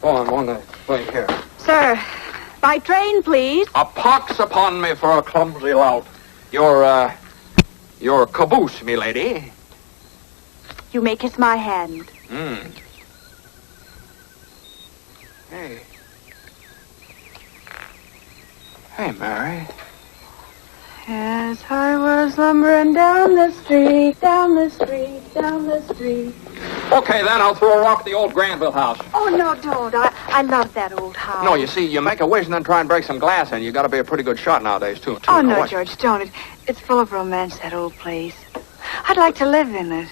Go on, wait here. Sir, by train, please. A pox upon me for a clumsy lout. Your caboose, me lady. You may kiss my hand. Hey. Hey, Mary. As I was lumbering down the street, down the street, down the street. Okay, then, I'll throw a rock at the old Granville house. Oh, no, don't. I love that old house. No, you see, you make a wish and then try and break some glass in. You got to be a pretty good shot nowadays, too. Oh, Now, no, watch. George, don't. It's full of romance, that old place. I'd like to live in it.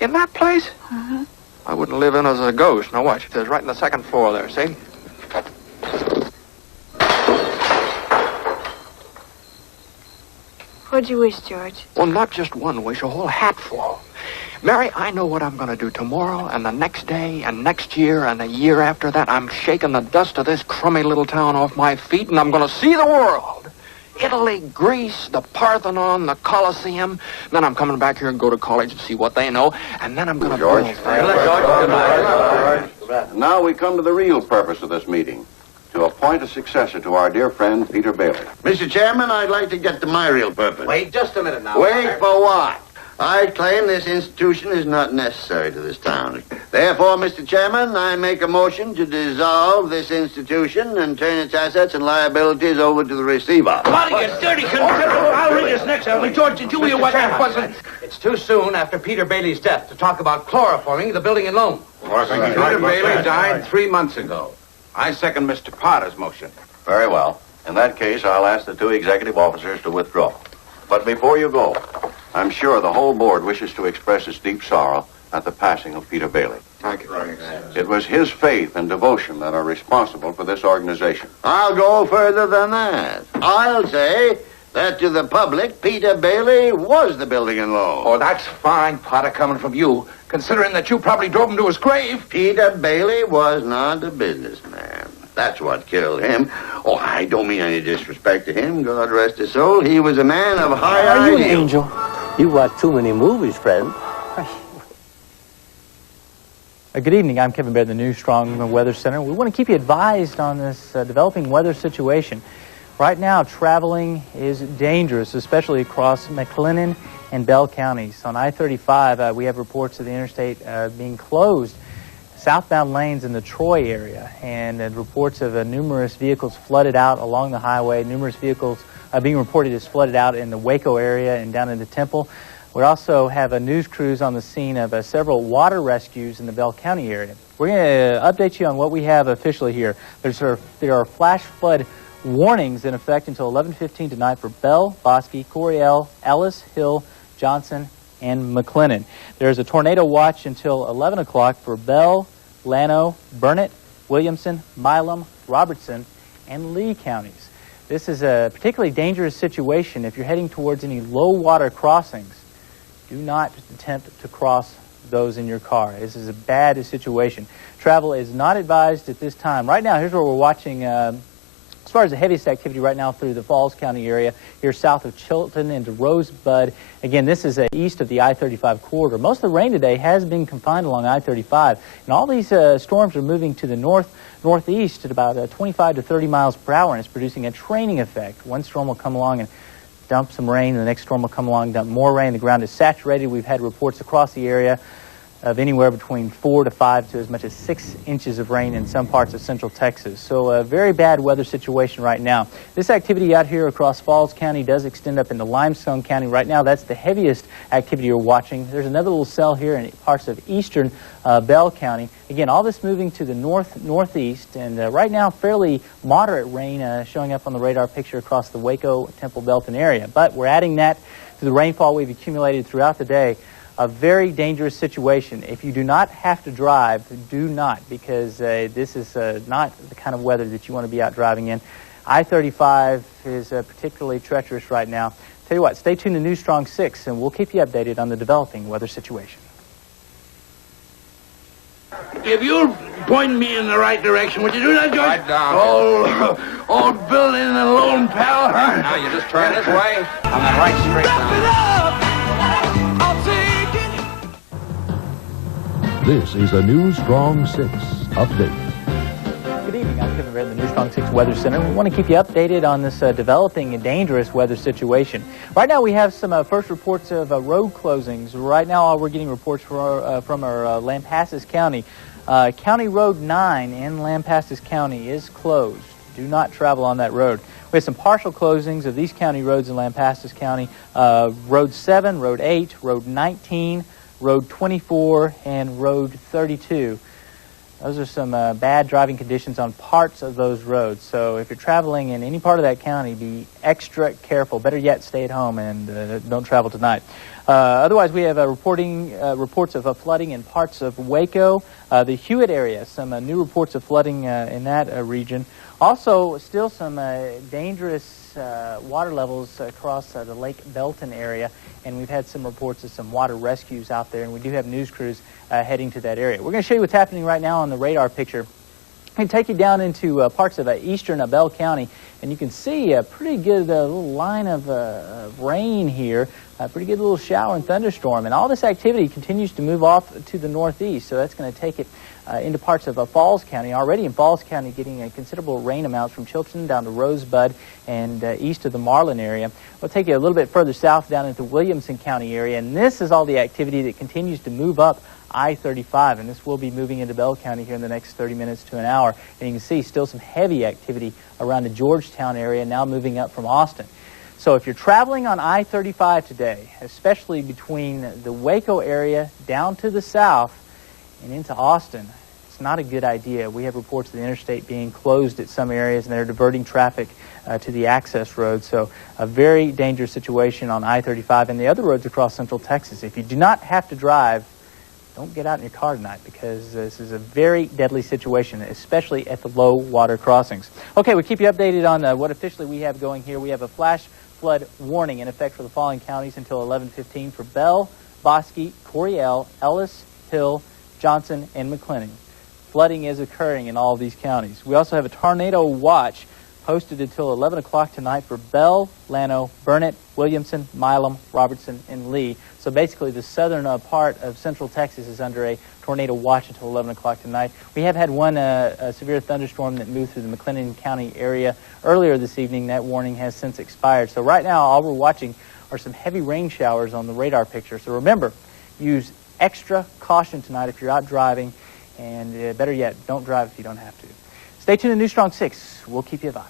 In that place? Uh-huh. I wouldn't live in as a ghost. Now, watch. It's right in the second floor there, see? What'd you wish, George? Well, not just one wish, a whole hatful. Mary, I know what I'm going to do tomorrow and the next day and next year and the year after that. I'm shaking the dust of this crummy little town off my feet, and I'm going to see the world. Italy, Greece, the Parthenon, the Colosseum. Then I'm coming back here and go to college and see what they know. And then I'm going to... George. Good night. Now we come to the real purpose of this meeting, to appoint a successor to our dear friend Peter Bailey. Mr. Chairman, I'd like to get to my real purpose. Wait just a minute now. Wait for what? I claim this institution is not necessary to this town. Therefore, Mr. Chairman, I make a motion to dissolve this institution and turn its assets and liabilities over to the receiver. Bloody, you dirty I'll read this next time. George, did you hear what that was? It's too soon after Peter Bailey's death to talk about chloroforming the building and loan. Peter Bailey died 3 months ago. I second Mr. Potter's motion. Very well. In that case, I'll ask the two executive officers to withdraw. But before you go, I'm sure the whole board wishes to express its deep sorrow at the passing of Peter Bailey. Thank you. It was his faith and devotion that are responsible for this organization. I'll go further than that. I'll say that to the public, Peter Bailey was the building and loan. Oh, that's fine, Potter, coming from you, considering that you probably drove him to his grave. Peter Bailey was not a businessman. That's what killed him. Oh, I don't mean any disrespect to him. God rest his soul. He was a man of high Are you an ideals. angel? You watch too many movies, friend. Good evening. I'm Kevin Baird, the New Strong Weather Center. We want to keep you advised on this developing weather situation. Right now, traveling is dangerous, especially across McLennan and Bell counties. On I-35, we have reports of the interstate being closed, southbound lanes in the Troy area, and reports of numerous vehicles flooded out along the highway, numerous vehicles being reported as flooded out in the Waco area and down in the Temple. We also have news crews on the scene of several water rescues in the Bell County area. We're going to update you on what we have officially here. There are flash flood warnings in effect until 11:15 tonight for Bell, Bosque, Coryell, Ellis, Hill, Johnson, and McLennan. There's a tornado watch until 11 o'clock for Bell, Llano, Burnett, Williamson, Milam, Robertson, and Lee counties. This is a particularly dangerous situation if you're heading towards any low water crossings. Do not attempt to cross those in your car. This is a bad situation. Travel is not advised at this time. Right now, here's where we're watching as far as the heaviest activity right now through the Falls County area, here south of Chilton into Rosebud. Again, this is east of the I-35 corridor. Most of the rain today has been confined along I-35, and all these storms are moving to the northeast at about 25 to 30 miles per hour, and it's producing a training effect. One storm will come along and dump some rain, the next storm will come along and dump more rain. The ground is saturated. We've had reports across the area of anywhere between 4 to 5 to as much as 6 inches of rain in some parts of central Texas. So a very bad weather situation right now. This activity out here across Falls County does extend up into Limestone County. Right now, that's the heaviest activity you're watching. There's another little cell here in parts of eastern Bell County. Again, all this moving to the northeast, and right now, fairly moderate rain showing up on the radar picture across the Waco, Temple, Belton area. But we're adding that to the rainfall we've accumulated throughout the day. A very dangerous situation. If you do not have to drive, do not, because this is not the kind of weather that you want to be out driving in. I-35 is particularly treacherous right now. Tell you what, stay tuned to News Strong 6, and we'll keep you updated on the developing weather situation. If you'll point me in the right direction, would you do that, George? Right down. Old building and loan, pal, huh? Now you just turn this way on the right straight down. This is a News Strong 6 update. I'm Kevin Barrett, the New Strong 6 Weather Center. We want to keep you updated on this developing and dangerous weather situation. Right now we have some first reports of road closings. Right now we're getting reports from our Lampasas County. County Road 9 in Lampasas County is closed. Do not travel on that road. We have some partial closings of these county roads in Lampasas County. Road 7, Road 8, Road 19, Road 24, and Road 32. Those are some bad driving conditions on parts of those roads. So if you're traveling in any part of that county, be extra careful. Better yet, stay at home and don't travel tonight. Otherwise, we have reports of flooding in parts of Waco, the Hewitt area. Some new reports of flooding in that region. Also, still some dangerous water levels across the Lake Belton area. And we've had some reports of some water rescues out there, and we do have news crews heading to that area. We're going to show you what's happening right now on the radar picture. I can take you down into parts of eastern Bell County, and you can see a pretty good little line of rain here, a pretty good little shower and thunderstorm. And all this activity continues to move off to the northeast, so that's going to take it into parts of Falls County. Already in Falls County, getting considerable rain amounts from Chilton down to Rosebud and east of the Marlin area. We'll take you a little bit further south down into Williamson County area, and this is all the activity that continues to move up I-35, and this will be moving into Bell County here in the next 30 minutes to an hour. And you can see still some heavy activity around the Georgetown area, now moving up from Austin. So if you're traveling on I-35 today, especially between the Waco area down to the south and into Austin, it's not a good idea. We have reports of the interstate being closed at some areas, and they're diverting traffic to the access road. So a very dangerous situation on I-35 and the other roads across central Texas. If you do not have to drive, don't get out in your car tonight, because this is a very deadly situation, especially at the low water crossings. Okay, we'll keep you updated on what officially we have going here. We have a flash flood warning in effect for the following counties until 11:15 for Bell, Bosque, Coryell, Ellis, Hill, Johnson, and McLennan. Flooding is occurring in all of these counties. We also have a tornado watch posted until 11 o'clock tonight for Bell, Llano, Burnett, Williamson, Milam, Robertson, and Lee. So basically the southern part of central Texas is under a tornado watch until 11 o'clock tonight. We have had one severe thunderstorm that moved through the McLennan County area earlier this evening. That warning has since expired. So right now all we're watching are some heavy rain showers on the radar picture. So remember, use extra caution tonight if you're out driving, and better yet, don't drive if you don't have to. Stay tuned to New Strong 6. We'll keep you advised.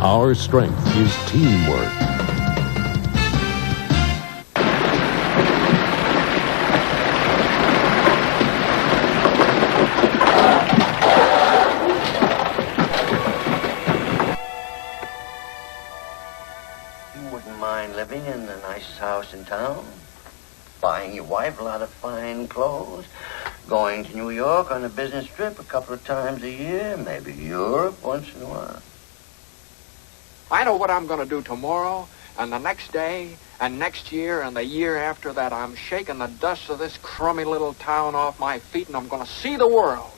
Our strength is teamwork. You wouldn't mind living in the nicest house in town? Buying your wife a lot of fine clothes, going to New York on a business trip a couple of times a year, maybe Europe once in a while. I know what I'm going to do tomorrow, and the next day, and next year, and the year after that. I'm shaking the dust of this crummy little town off my feet, and I'm going to see the world.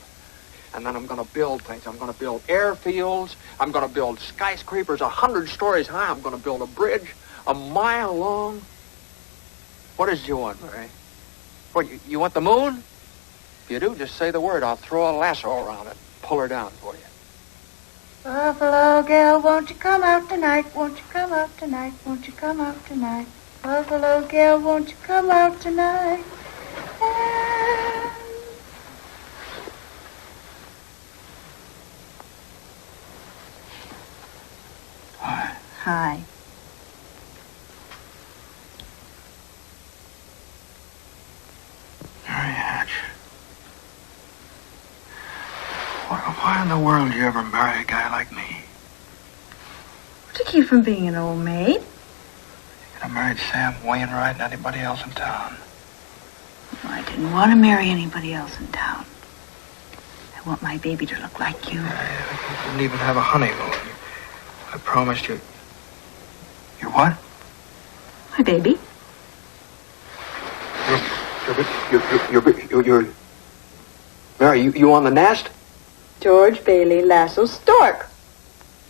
And then I'm going to build things. I'm going to build airfields. I'm going to build skyscrapers 100 stories high. I'm going to build a bridge 1 mile long. What is it you want, Mary? What, you want the moon? If you do, just say the word. I'll throw a lasso around it, pull her down for you. Buffalo gal, won't you come out tonight? Won't you come out tonight? Won't you come out tonight? Buffalo gal, won't you come out tonight? Hi. Hi. Mary Hatch. Why in the world did you ever marry a guy like me? To keep from being an old maid. You could have married Sam Wainwright and anybody else in town. Well, I didn't want to marry anybody else in town. I want my baby to look like you. You didn't even have a honeymoon. I promised you. Your what? My baby. You're Mary, you on the nest? George Bailey Lasso Stork.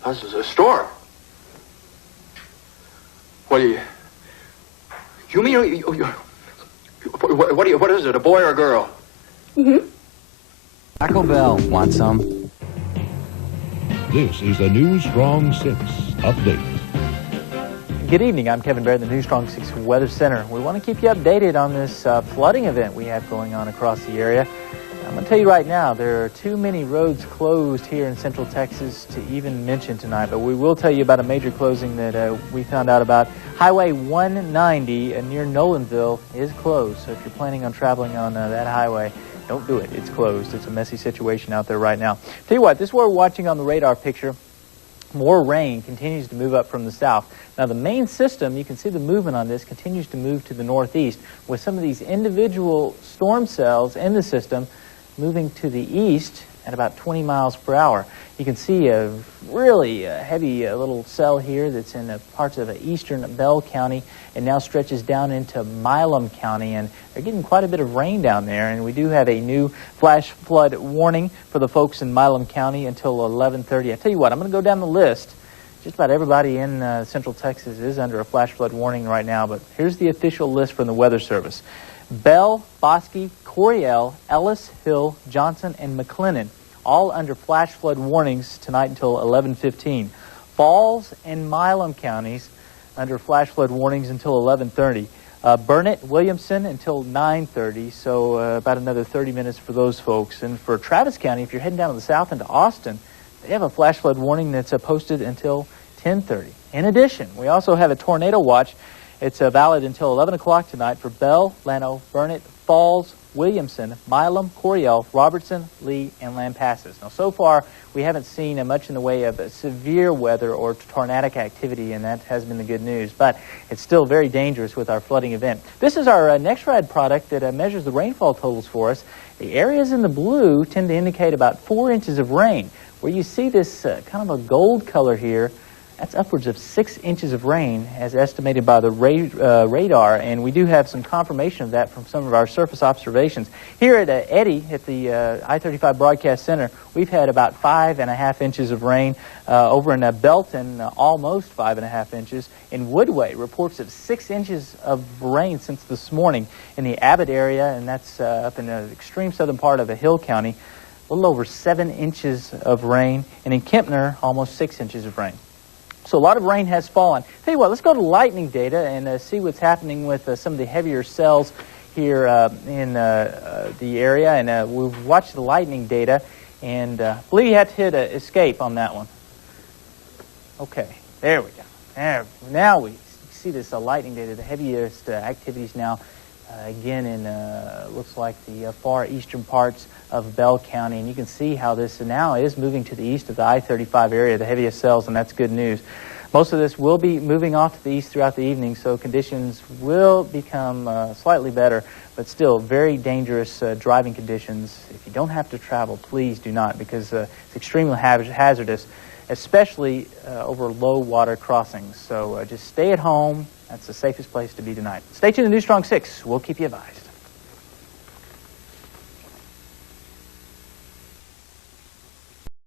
This is a stork. What do you mean What is it, a boy or a girl? Mm-hmm. Taco Bell, want some? This is the new Strong 6 update. Good evening. I'm Kevin Baird, the new Strong 6 Weather Center. We want to keep you updated on this flooding event we have going on across the area. I'm going to tell you right now, there are too many roads closed here in Central Texas to even mention tonight, but we will tell you about a major closing that we found out about. Highway 190 near Nolanville is closed, so if you're planning on traveling on that highway, don't do it. It's closed. It's a messy situation out there right now. Tell you what, this is what we're watching on the radar picture. More rain continues to move up from the south. Now, the main system, you can see the movement on this, continues to move to the northeast, with some of these individual storm cells in the system moving to the east at about 20 miles per hour. You can see a really heavy little cell here that's in parts of eastern Bell County and now stretches down into Milam County, and they're getting quite a bit of rain down there, and we do have a new flash flood warning for the folks in Milam County until 11:30. I tell you what, I'm going to go down the list. Just about everybody in Central Texas is under a flash flood warning right now, but here's the official list from the Weather Service. Bell, Bosque, Coryell, Ellis, Hill, Johnson, and McLennan, all under flash flood warnings tonight until 11:15. Falls and Milam counties under flash flood warnings until 11:30. Burnett, Williamson until 9:30, so about another 30 minutes for those folks. And for Travis County, if you're heading down to the south into Austin, they have a flash flood warning that's posted until 10:30. In addition, we also have a tornado watch. It's valid until 11 o'clock tonight for Bell, Llano, Burnett, Falls, Williamson, Milam, Coryell, Robertson, Lee, and Lampasas. Now, so far, we haven't seen much in the way of severe weather or tornadic activity, and that has been the good news. But it's still very dangerous with our flooding event. This is our NextRad product that measures the rainfall totals for us. The areas in the blue tend to indicate about 4 inches of rain. Where you see this kind of a gold color here, that's upwards of 6 inches of rain as estimated by the radar, and we do have some confirmation of that from some of our surface observations. Here at Eddy, at the I-35 Broadcast Center, we've had about 5.5 inches of rain. Over in Belton, almost 5.5 inches. In Woodway, reports of 6 inches of rain since this morning. In the Abbott area, and that's up in the extreme southern part of Hill County, a little over 7 inches of rain, and in Kempner, almost 6 inches of rain. So a lot of rain has fallen. Tell you what, let's go to lightning data and see what's happening with some of the heavier cells here in the area. And we've watched the lightning data, and I believe you had to hit escape on that one. Okay, there we go. Now we see this lightning data, the heaviest activities now. Again, in looks like the far eastern parts of Bell County, and you can see how this now is moving to the east of the I-35 area, the heaviest cells, and that's good news. Most of this will be moving off to the east throughout the evening, so conditions will become slightly better, but still very dangerous driving conditions. If you don't have to travel, please do not, because it's extremely hazardous, especially over low water crossings. So just stay at home. That's the safest place to be tonight. Stay tuned to New Strong 6. We'll keep you advised.